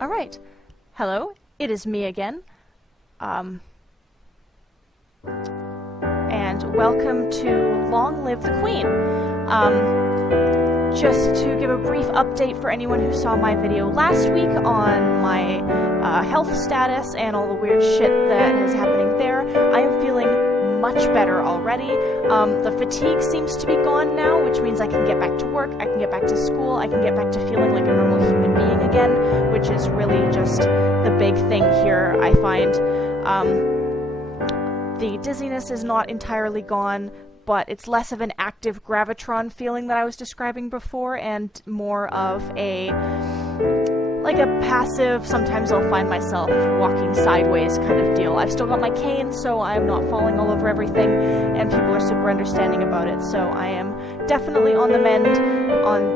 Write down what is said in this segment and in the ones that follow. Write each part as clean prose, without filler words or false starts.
Alright. Hello, it is me again. And welcome to Long Live the Queen. Just to give a brief update for anyone who saw my video last week on my health status and all the weird shit that is happening there, I am feeling much better already. The fatigue seems to be gone now, which means I can get back to work, I can get back to school, I can get back to feeling like a normal human being again, which is really just the big thing here. I find the dizziness is not entirely gone, but it's less of an active gravitron feeling that I was describing before, and more of a passive, sometimes I'll find myself walking sideways kind of deal. I've still got my cane, so I'm not falling all over everything, and people are super understanding about it, so I am definitely on the mend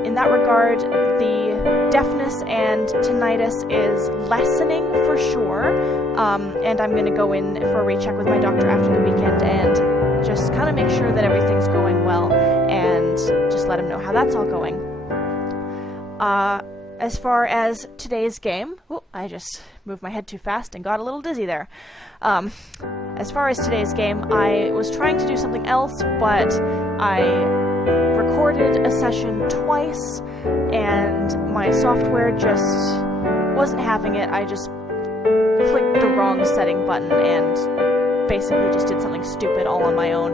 in that regard. The deafness and tinnitus is lessening for sure, and I'm going to go in for a recheck with my doctor after the weekend and just kind of make sure that everything's going well, and just let him know how that's all going. As far as today's game, I just moved my head too fast and got a little dizzy there. As far as today's game, I was trying to do something else, but I recorded a session twice, and my software just wasn't having it. I just clicked the wrong setting button and basically just did something stupid all on my own.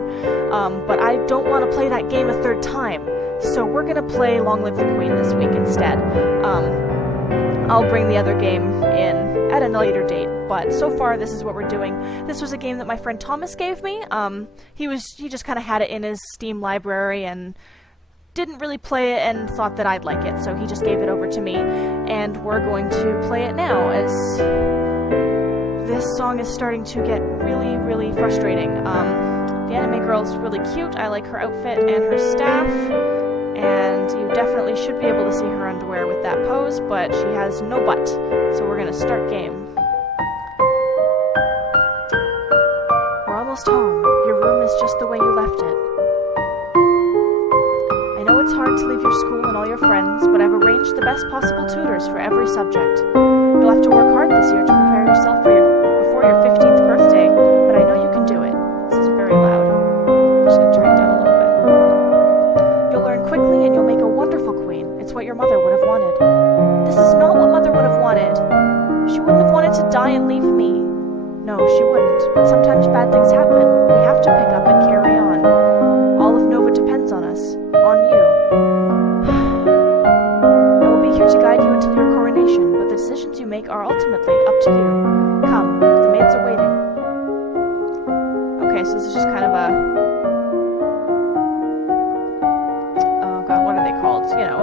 But I don't want to play that game a third time. So we're going to play Long Live the Queen this week instead. I'll bring the other game in at a later date, but so far this is what we're doing. This was a game that my friend Thomas gave me. He just kind of had it in his Steam library and didn't really play it and thought that I'd like it, so he just gave it over to me, and we're going to play it now, as this song is starting to get really, really frustrating. The anime girl's really cute. I like her outfit and her staff. And you definitely should be able to see her underwear with that pose, but she has no butt. So we're gonna start game. We're almost home. Your room is just the way you left it. I know it's hard to leave your school and all your friends, but I've arranged the best possible tutors for every subject. You'll have to work hard this year to prepare yourself before your 15th birthday, but I know you can do it. This is very loud. I'm just gonna turn it down a little bit. You'll learn quickly and you'll make a wonderful queen. It's what your mother would have wanted. This is not what mother would have wanted. She wouldn't have wanted to die and leave me. No, she wouldn't. But sometimes bad things happen. We have to pick up and carry on. All of Nova depends on us. On you. I will be here to guide you until your coronation, but the decisions you make are ultimately up to you. Come, the maids are waiting. Okay, so this is just kind of a... what are they called? You know,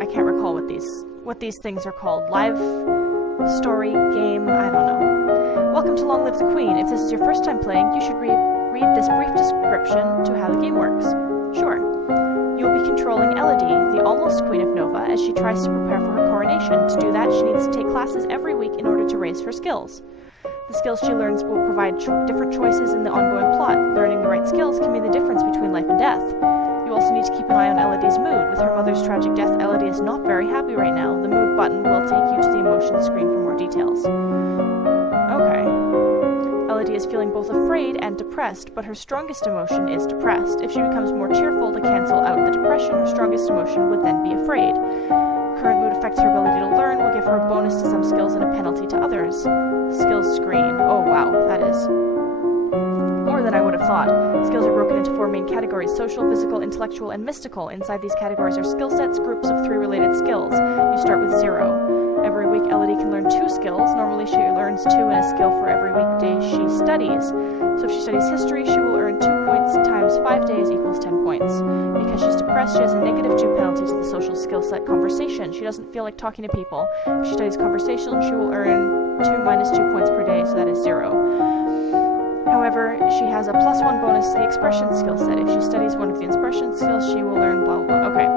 I can't recall what these things are called. Live story game, I don't know. Welcome to Long Live the Queen. If this is your first time playing, you should read this brief description to how the game works. Sure. You will be controlling Elodie, the almost Queen of Nova, as she tries to prepare for her coronation. To do that, she needs to take classes every week in order to raise her skills. The skills she learns will provide different choices in the ongoing plot. Learning the right skills can mean the difference between life and death. You also need to keep an eye on Elodie's mood. With her mother's tragic death, Elodie is not very happy right now. The mood button will take you to the emotions screen for more details. Okay. Elodie is feeling both afraid and depressed, but her strongest emotion is depressed. If she becomes more cheerful to cancel out the depression, her strongest emotion would then be afraid. Current mood affects her ability to learn, will give her a bonus to some skills and a penalty to others. Skills screen. Oh wow, that is more than I would have thought. Skills are broken into 4 main categories: social, physical, intellectual, and mystical. Inside these categories are skill sets, groups of 3 related skills. You start with 0. Every week, Elodie can learn 2 skills. Normally, she learns 2 in a skill for every weekday she studies. So if she studies history, she will earn 2 points times 5 days equals 10 points. Because she's depressed, she has a -2 penalty to the social skill set conversation. She doesn't feel like talking to people. If she studies conversation, she will earn 2 minus 2 points per day, so that is 0. However, she has a +1 bonus to the expression skill set. If she studies one of the expression skills, she will learn blah blah. Okay.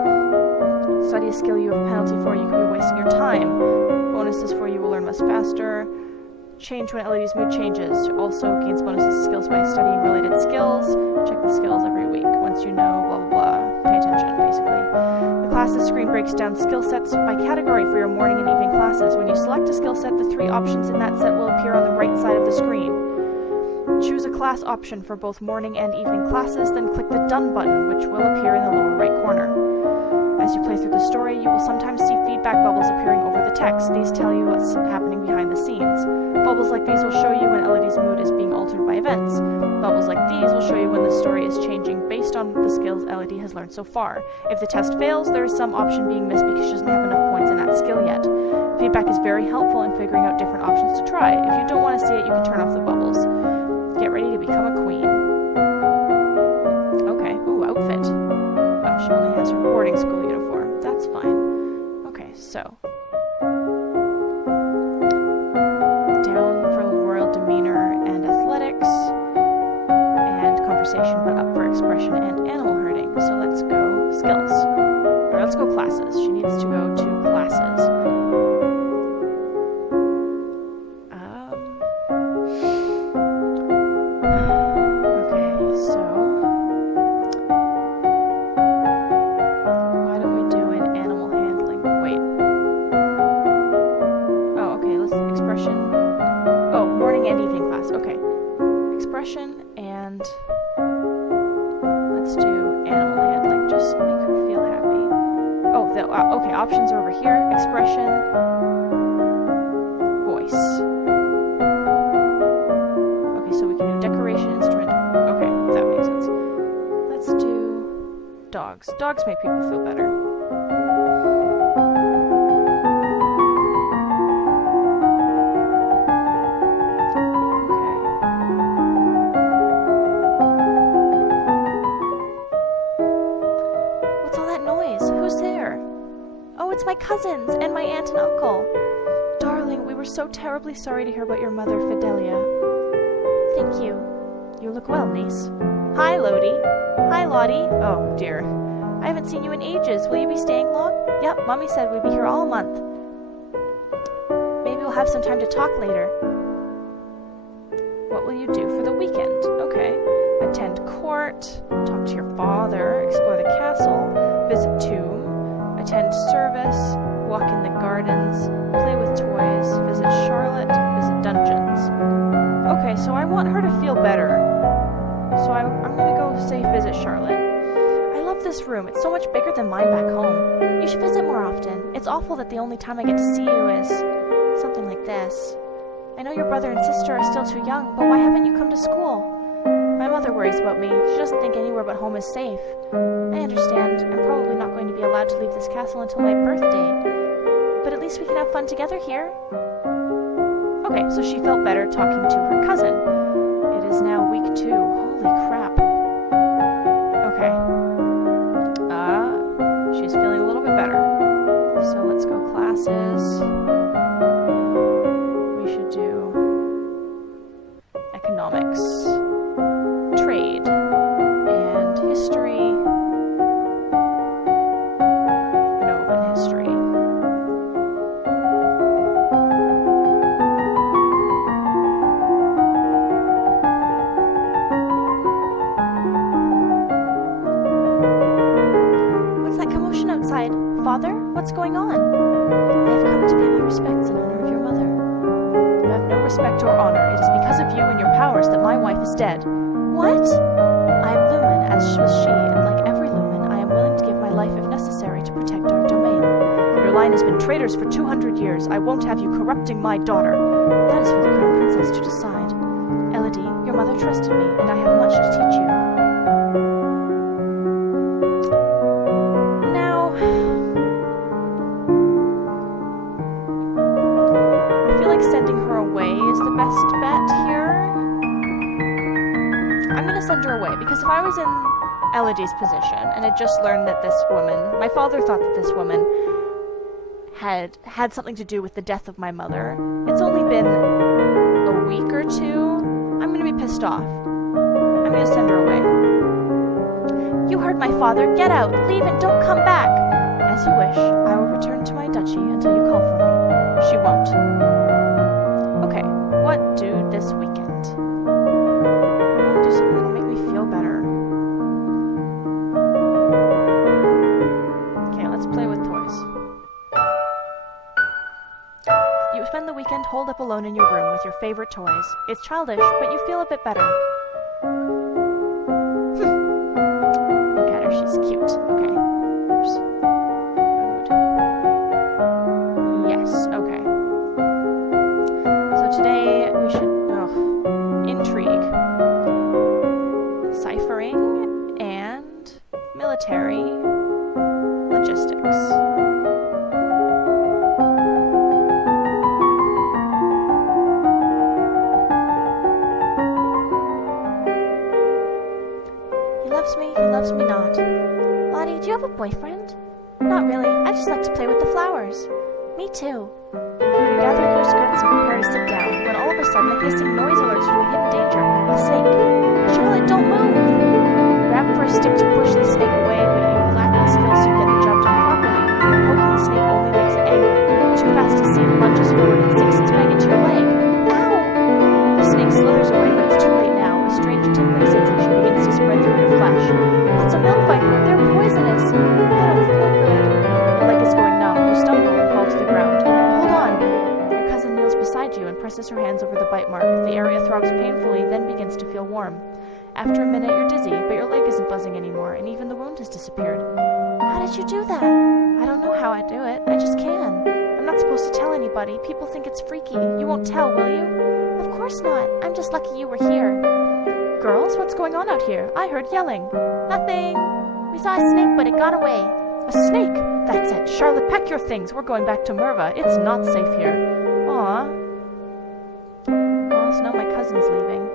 Study a skill you have a penalty for, you could be wasting your time. Bonuses for you will learn much faster. Change when Elodie's mood changes. Also gains bonuses to skills by studying related skills. Check the skill classes screen breaks down skill sets by category for your morning and evening classes. When you select a skill set, the 3 options in that set will appear on the right side of the screen. Choose a class option for both morning and evening classes, then click the Done button, which will appear in the lower right corner. As you play through the story, you will sometimes see feedback bubbles appearing over the text. These tell you what's happening behind the scenes. Bubbles like these will show you when Elodie's mood is being altered by events. Bubbles like these will show you when the story is changing based on the skills Elodie has learned so far. If the test fails, there is some option being missed because she doesn't have enough points in that skill yet. Feedback is very helpful in figuring out different options to try. If you don't want to see it, you can turn off the bubbles. Get ready to become a queen. Okay, ooh, outfit. Oh, she only has her boarding school uniform. That's fine. Okay, so. Down for royal demeanor and athletics. And conversation, but up for expression and animal herding. So let's go skills. Or let's go classes. She needs to go to classes. And let's do animal handling. Just make her feel happy. Oh, okay. Options are over here. Expression, voice. Okay, so we can do decoration, instrument. Okay, that makes sense. Let's do dogs. Dogs make people feel better. It's my cousins and my aunt and uncle. Darling, we were so terribly sorry to hear about your mother, Fidelia. Thank you. You look well, niece. Hi, Lodi. Hi, Lottie. Oh, dear. I haven't seen you in ages. Will you be staying long? Yep, Mommy said we'd be here all month. Maybe we'll have some time to talk later. What will you do for the weekend? Okay. Attend court, talk to your father, explore the castle, visit tomb, attend service, walk in the gardens, play with toys, visit Charlotte, visit dungeons. Okay, so I want her to feel better. So I'm gonna go say visit Charlotte. I love this room. It's so much bigger than mine back home. You should visit more often. It's awful that the only time I get to see you is something like this. I know your brother and sister are still too young, but why haven't you come to school? My mother worries about me. She doesn't think anywhere but home is safe. I understand. I'm probably not going to be allowed to leave this castle until my birthday. But at least we can have fun together here. Okay, so she felt better talking to her cousin. It is now week 2. Holy crap. Okay. She's feeling a little bit better. So let's go classes. We should do economics, trade, and history. Nova history. What's that commotion outside? Father, what's going on? I have come to pay my respects in honor of your mother. You have no respect or honor. It is because of you and your powers that my wife is dead. What? I am Lumen, as was she, and like every Lumen, I am willing to give my life if necessary to protect our domain. Your line has been traitors for 200 years. I won't have you corrupting my daughter. That is for the Crown Princess to decide. Elodie, your mother trusted me, and I have much to teach you. Now, I feel like sending her away is the best bet here. I'm going to send her away, because if I was in Elodie's position and had just learned that this woman, my father thought that this woman had something to do with the death of my mother. It's only been a week or two. I'm going to be pissed off. I'm going to send her away. You heard my father. Get out. Leave and don't come back. As you wish. I will return to my duchy until you call for me. She won't. Okay, what do this weekend? I want to do something that'll make me feel better. Okay, let's play alone in your room with your favorite toys. It's childish, but you feel a bit better. Look at her, she's cute. Okay. Oops. Mood. Yes, okay. So today we should... intrigue. Ciphering and military logistics. He loves me not. Lottie, do you have a boyfriend? Not really. I just like to play with the flowers. Me too. You gather your skirts and prepare to sit down, when all of a sudden a hissing noise alerts you to a hidden danger. A snake. Charlotte, don't move! You grab for a stick to push the snake away, but you lack the skills to get the job done properly. Poking the snake only makes it angry. Too fast to see, it lunges forward and sinks its fang into your leg. Ow! The snake slithers away, but it's too late now. A strange tingling sensation begins to spread through your flesh. That's a milk viper. They're poisonous. I don't feel good. Your leg is going numb. You stumble and fall to the ground. Hold on. Your cousin kneels beside you and presses her hands over the bite mark. The area throbs painfully, then begins to feel warm. After a minute, you're dizzy, but your leg isn't buzzing anymore, and even the wound has disappeared. How did you do that? I don't know how I do it. I just can. I'm not supposed to tell anybody. People think it's freaky. You won't tell, will you? Of course not. I'm just lucky you were here. Girls, what's going on out here? I heard yelling. Nothing. We saw a snake, but it got away. A snake? That's it. Charlotte, pack your things. We're going back to Merva. It's not safe here. Aw. Well, so now my cousin's leaving.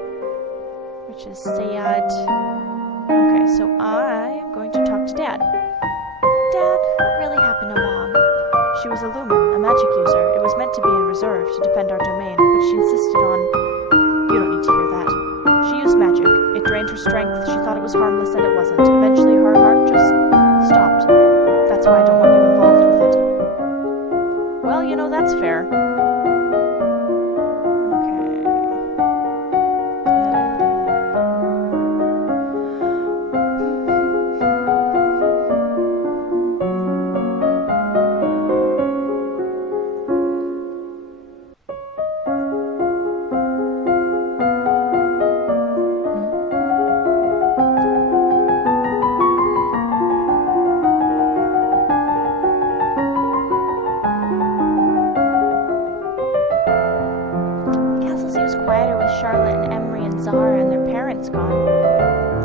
Which is sad. Okay, so I am going to talk to Dad. Dad, what really happened to Mom? She was a Lumen, a magic user. It was meant to be in reserve to defend our domain, but she insisted on... You don't need to hear that. She used magic. It drained her strength. She thought it was harmless, and it wasn't. Eventually, her heart just stopped. That's why I don't want you involved with it. Well, you know, that's fair. Quieter with Charlotte and Emery and Zahara and their parents gone.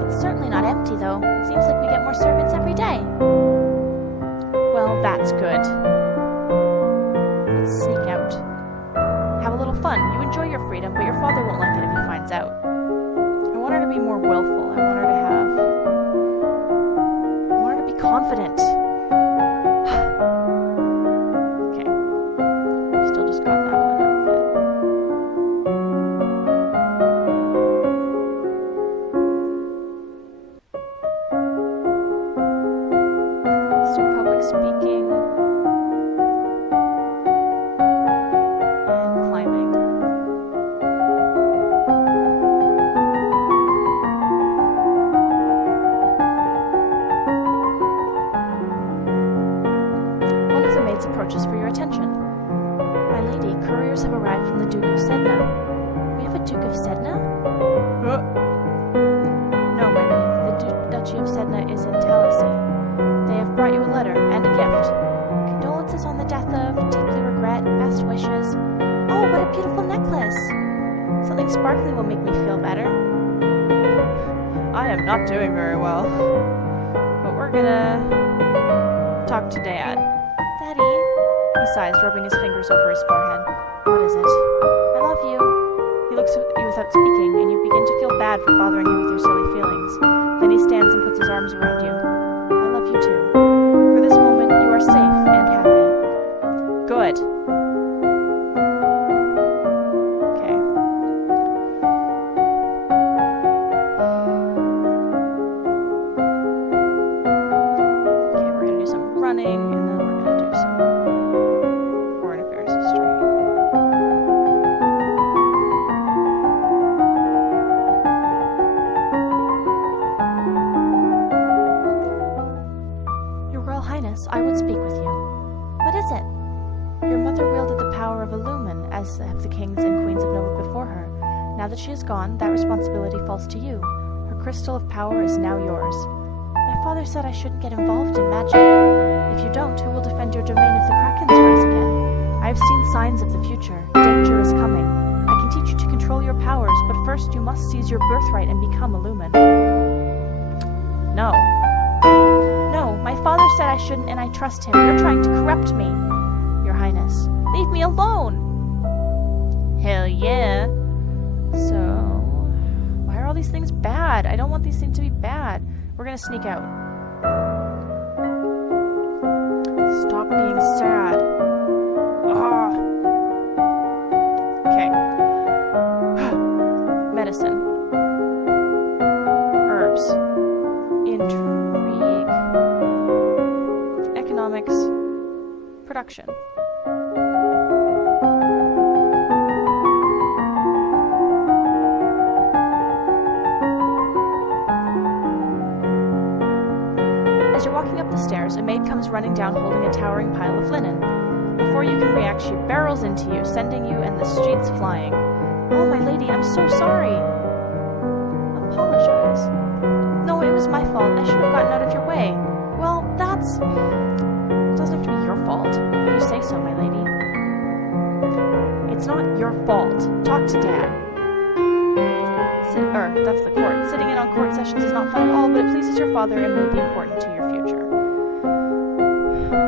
It's certainly not empty, though. It seems like we get more servants every day. Well, that's good. Let's sneak out. Have a little fun. You enjoy your freedom, but your father won't like it if he finds out. I want her to be more willful. I want her to be confident. Okay. Still just got that one. Speaking and climbing. One of the maids approaches for your attention. My lady, couriers have arrived from the Duke of Sedna. We have a Duke of Sedna? No, my lady. The Duchy of Sedna is in Talasy. They have brought you a letter and a gift. Condolences on the death of, deeply regret, best wishes. Oh, what a beautiful necklace! Something sparkly will make me feel better. I am not doing very well. But we're gonna talk to Dad. Daddy? He sighs, rubbing his fingers over his forehead. What is it? I love you. He looks at you without speaking, and you begin to feel bad for bothering him with your silly feelings. Then he stands and puts his arms around you. You too. For this moment, you are safe and happy. Good. Okay. Okay, we're gonna do some running, and then we're gonna do some foreign affairs history. I would speak with you. What is it? Your mother wielded the power of Illumin, as have the kings and queens of Nova before her. Now that she is gone, that responsibility falls to you. Her crystal of power is now yours. My father said I shouldn't get involved in magic. If you don't, who will defend your domain if the Krakens rise again? I have seen signs of the future. Danger is coming. I can teach you to control your powers, but first you must seize your birthright and become Illumin. No. No, my father said I shouldn't, and I trust him. You're trying to corrupt me. Your Highness, leave me alone! Hell yeah. So, why are all these things bad? I don't want these things to be bad. We're gonna sneak out. Stop being sad. Ah. Okay. Medicine. Herbs. Intrigue. Economics. Production. As you're walking up the stairs, a maid comes running down holding a towering pile of linen. Before you can react, she barrels into you, sending you and the streets flying. Oh, my lady, I'm so sorry. Apologize. No, it was my fault. I should have gotten out of your way. Well, that's... It doesn't have to be your fault. If you say so, my lady. It's not your fault. Talk to Dad. That's the court. Sitting in on court sessions is not fun at all, but it pleases your father and may be important to your future. Okay.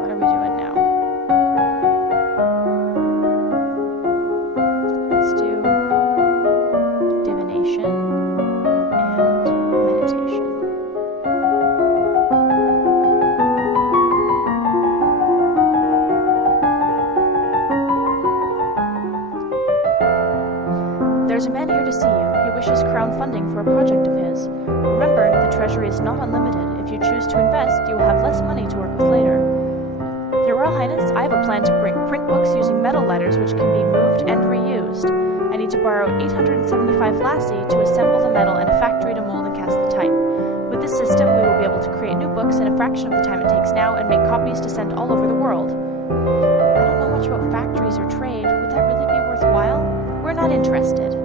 What are we doing now? Let's do divination and meditation. There's a man here to see you. He wishes crown funding for a project of his. Remember, the treasury is not unlimited. If you choose to invest, you will have less money to work with later. Your Royal Highness, I have a plan to print books using metal letters which can be moved and reused. I need to borrow 875 lassie to assemble the metal and a factory to mold and cast the type. With this system, we will be able to create new books in a fraction of the time it takes now and make copies to send all over the world. I don't know much about factories or trade. Would that really be worthwhile? We're not interested.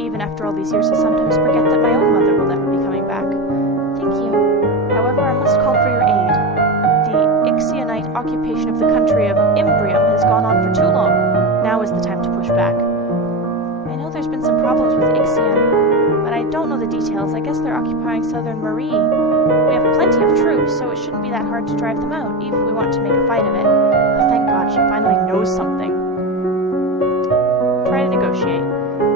Even after all these years, I sometimes forget that my own mother will never be coming back. Thank you. However, I must call for your aid. The Ixionite occupation of the country of Imbrium has gone on for too long. Now is the time to push back. I know there's been some problems with Ixion, but I don't know the details. I guess they're occupying Southern Marie. We have plenty of troops, so it shouldn't be that hard to drive them out, even if we want to make a fight of it. Oh, thank God, she finally knows something. Try to negotiate.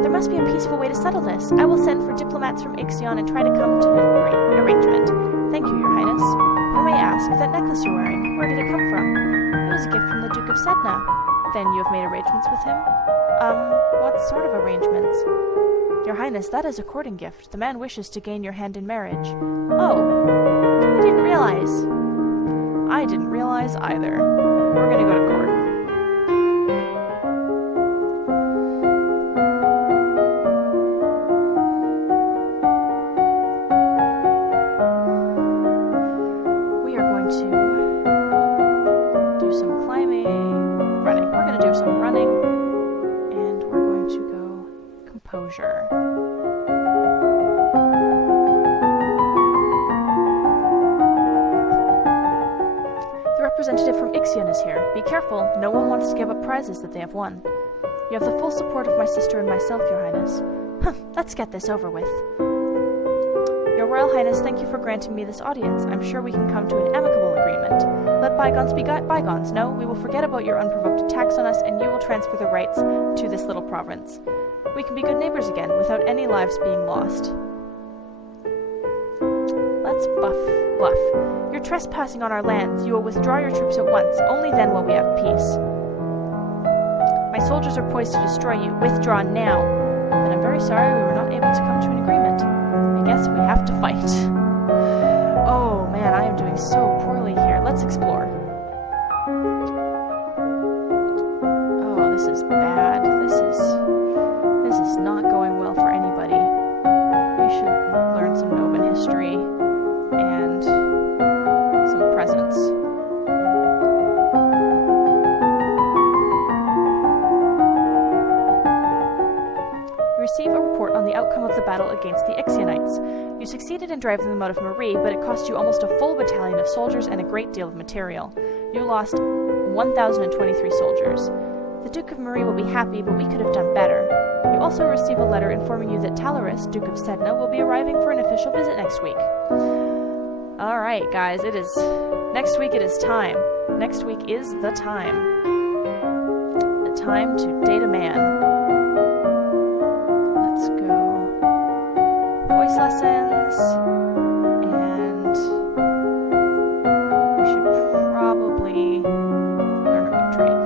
There must be a peaceful way to settle this. I will send for diplomats from Ixion and try to come to an arrangement. Thank you, Your Highness. If I may ask, that necklace you're wearing, where did it come from? It was a gift from the Duke of Sedna. Then you have made arrangements with him? What sort of arrangements? Your Highness, that is a courting gift. The man wishes to gain your hand in marriage. Oh, I didn't realize. I didn't realize either. We're gonna go to court. Representative from Ixion is here. Be careful, no one wants to give up prizes that they have won. You have the full support of my sister and myself, Your Highness. Let's get this over with. Your Royal Highness, thank you for granting me this audience. I'm sure we can come to an amicable agreement. Let bygones be bygones. No, we will forget about your unprovoked attacks on us, and you will transfer the rights to this little province. We can be good neighbors again, without any lives being lost. Let's bluff. You're trespassing on our lands. You will withdraw your troops at once. Only then will we have peace. My soldiers are poised to destroy you. Withdraw now. Then I'm very sorry we were not able to come to an agreement. I guess we have to fight. Oh man, I am doing so poorly here. Let's explore. Oh, this is bad. This is not going well for anybody. We should learn some Novan history and some presents. Receive a report on the outcome of the battle against the Ixionites. You succeeded in driving them out of Marie, but it cost you almost a full battalion of soldiers and a great deal of material. You lost 1,023 soldiers. The Duke of Marie will be happy, but we could have done better. You also receive a letter informing you that Talaris, Duke of Sedna, will be arriving for an official visit next week. Alright, guys, next week it is time. Next week is the time. The time to date a man. Let's go. Voice lessons. And we should probably learn a new trade.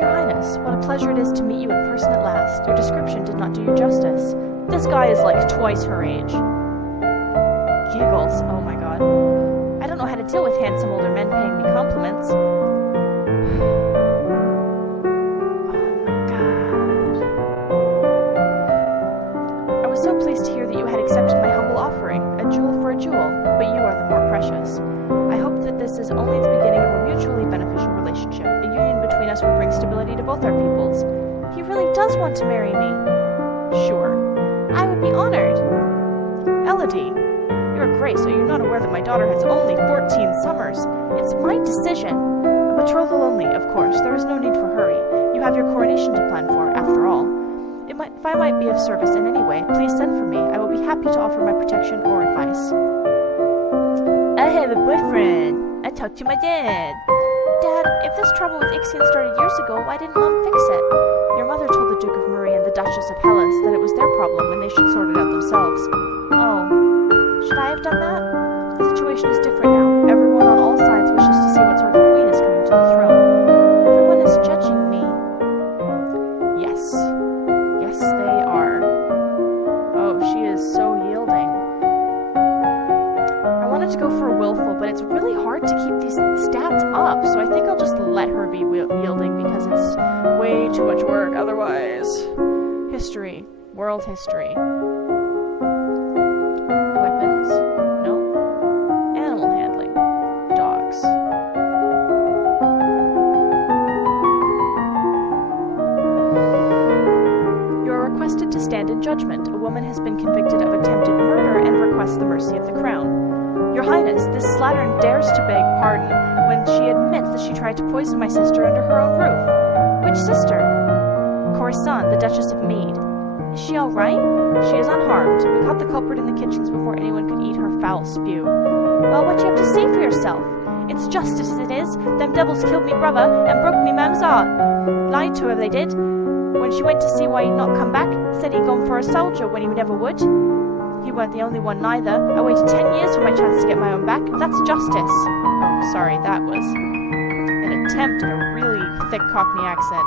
Your Highness, what a pleasure it is to meet you in person at last. Your description did not do you justice. This guy is like twice her age. Giggles. Oh my god. I don't know how to deal with handsome older men paying me compliments. Oh my god. I was so pleased to hear that you had accepted my humble offering, a jewel for a jewel, but you are the more precious. I hope that this is only the beginning of a mutually beneficial relationship. A union between us will bring stability to both our peoples. He really does want to marry me. Sure. I would be honored. Elodie, Your Grace, are you not aware that my daughter has only 14 summers? It's my decision. A betrothal only, of course. There is no need for hurry. You have your coronation to plan for, after all. If I might be of service in any way, please send for me. I will be happy to offer my protection or advice. I have a boyfriend. I talked to my dad. Dad, if this trouble with Ixion started years ago, why didn't Mom fix it? Your mother told the Duke of Marie and the Duchess of Hellas that it was their problem and they should sort it out themselves. Oh. Should I have done that? The situation is different now. Everyone on all sides wishes to see what sort of queen is coming to the throne. Everyone is judging me. Yes. Yes, they are. Oh, she is so yielding. I wanted to go for a willful, but it's really hard to keep these stats up, so I think I'll just let her be yielding because it's way too much work otherwise. History. World history. Weapons. No. Animal handling. Dogs. You are requested to stand in judgment. A woman has been convicted of attempted murder and requests the mercy of the crown. Your Highness, this slattern dares to beg pardon when she admits that she tried to poison my sister under her own roof. Which sister? Corisande, the Duchess of Mead. Is she all right? She is unharmed. We caught the culprit in the kitchens before anyone could eat her foul spew. Well, what do you have to say for yourself? It's justice, it is. Them devils killed me brother and broke me mam's heart. Lied to her, they did. When she went to see why he'd not come back, said he'd gone for a soldier when he never would. He weren't the only one neither. I waited 10 years for my chance to get my own back. That's justice. Oh, sorry, that was an attempt at a really thick Cockney accent.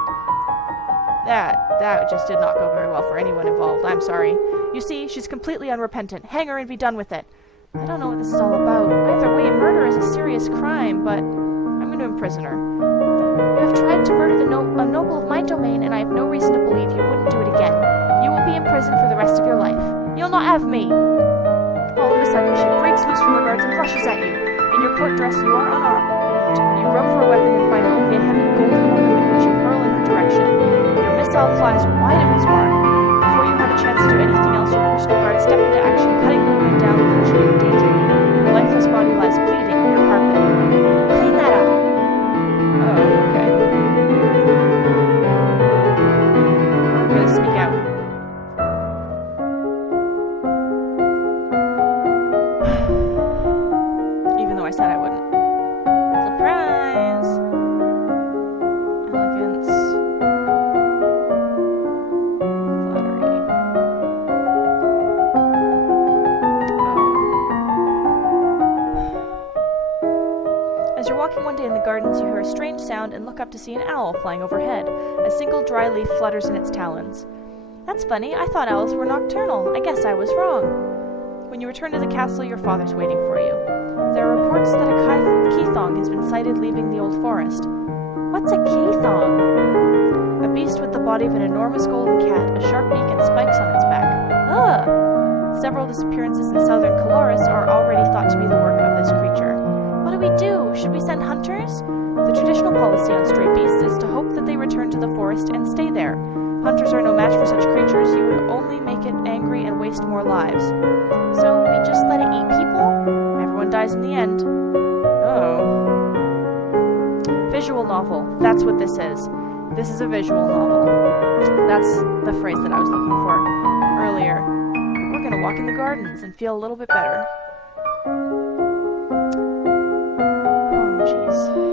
That just did not go very well for anyone involved. I'm sorry. You see, she's completely unrepentant. Hang her and be done with it. I don't know what this is all about. Either way, murder is a serious crime, but I'm going to imprison her. You have tried to murder a noble of my domain, and I have no reason to believe you wouldn't do it again. You will be imprisoned for the rest of your life. You'll not have me. All of a sudden, she breaks loose from her guards and rushes at you. In your court dress, you are unarmed. You roam for a weapon and find only a heavy golden ornament which you hurl in her direction. Your missile flies wide of its mark. Before you have a chance to do anything else, your personal guards step into action, cutting the woman down before she can danger you. Your lifeless body lies bleeding on your carpet. Clean that up. Oh, okay. I'm gonna sneak out. Even though I said I wouldn't. Surprise! walking one day in the gardens, you hear a strange sound and look up to see an owl flying overhead. A single dry leaf flutters in its talons. That's funny. I thought owls were nocturnal. I guess I was wrong. When you return to the castle, your father's waiting for you. There are reports that a Keithong has been sighted leaving the old forest. What's a Keithong? A beast with the body of an enormous golden cat, a sharp beak and spikes on its back. Ugh! Several disappearances in southern Caloris are already thought to be the work of this creature. What do we do? Should we send hunters? The traditional policy on stray beasts is to hope that they return to the forest and stay there. Hunters are no match for such creatures. You would only make it angry and waste more lives. So we just let it eat people? Everyone dies in the end. Oh. Visual novel. That's what this is. This is a visual novel. That's the phrase that I was looking for earlier. We're gonna walk in the gardens and feel a little bit better. Oh, jeez.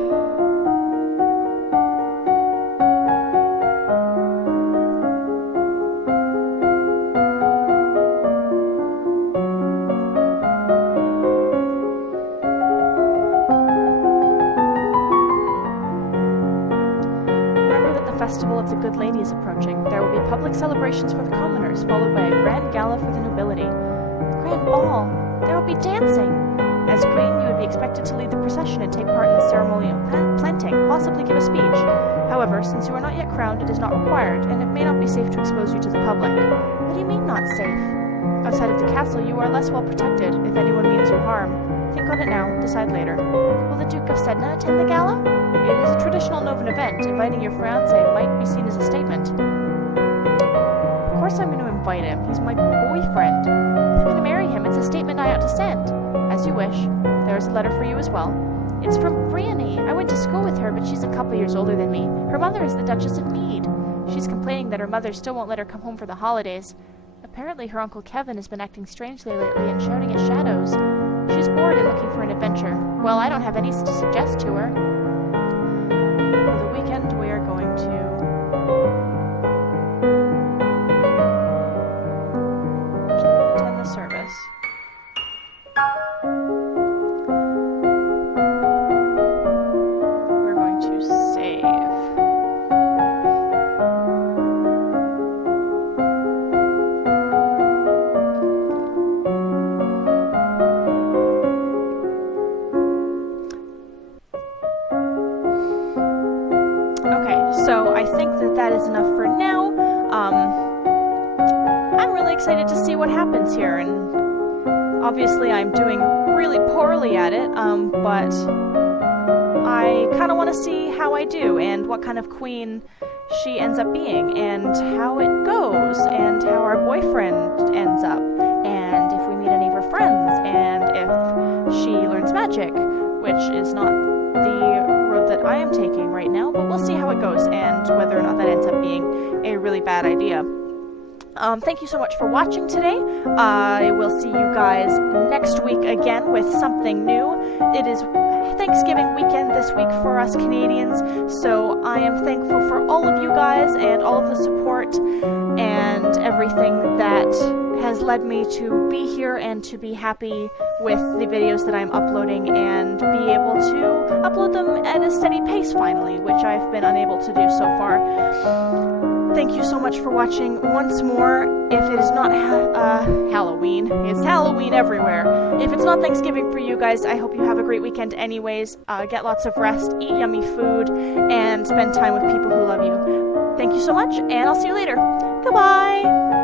Festival of the Good Lady is approaching. There will be public celebrations for the commoners, followed by a grand gala for the nobility. A grand ball. There will be dancing. As queen, you would be expected to lead the procession and take part in the ceremonial planting, possibly give a speech. However, since you are not yet crowned, it is not required, and it may not be safe to expose you to the public. What do you mean, not safe? Outside of the castle, you are less well protected, if anyone means you harm. Think on it now, decide later. Will the Duke of Sedna attend the gala? It is a traditional Novan event. Inviting your fiancé might be seen as a statement. Of course I'm going to invite him. He's my boyfriend. If I'm going to marry him, it's a statement I ought to send. As you wish. There is a letter for you as well. It's from Briony. I went to school with her, but she's a couple years older than me. Her mother is the Duchess of Mead. She's complaining that her mother still won't let her come home for the holidays. Apparently her Uncle Kevin has been acting strangely lately and shouting at shadows. She's bored and looking for an adventure. Well, I don't have any to suggest to her. For the weekend, we are going to attend the service. We're going to save. So I think that is enough for now. I'm really excited to see what happens here, and obviously I'm doing really poorly at it, but I kind of want to see how I do, and what kind of queen she ends up being, and how it goes, and how our boyfriend ends up, and if we meet any of her friends, and if she learns magic, which is not the road that I am taking right now, but we'll see how it goes and whether or not that ends up being a really bad idea. Thank you so much for watching today. I will see you guys next week again with something new. It is Thanksgiving weekend this week for us Canadians, so I am thankful for all of you guys and all of the support and everything that has led me to be here and to be happy with the videos that I'm uploading and be able to upload them at a steady pace finally, which I've been unable to do so far. Thank you so much for watching once more. If it is not Halloween, it's Halloween everywhere. If it's not Thanksgiving for you guys, I hope you have a great weekend anyways. Get lots of rest, eat yummy food, and spend time with people who love you. Thank you so much, and I'll see you later. Goodbye!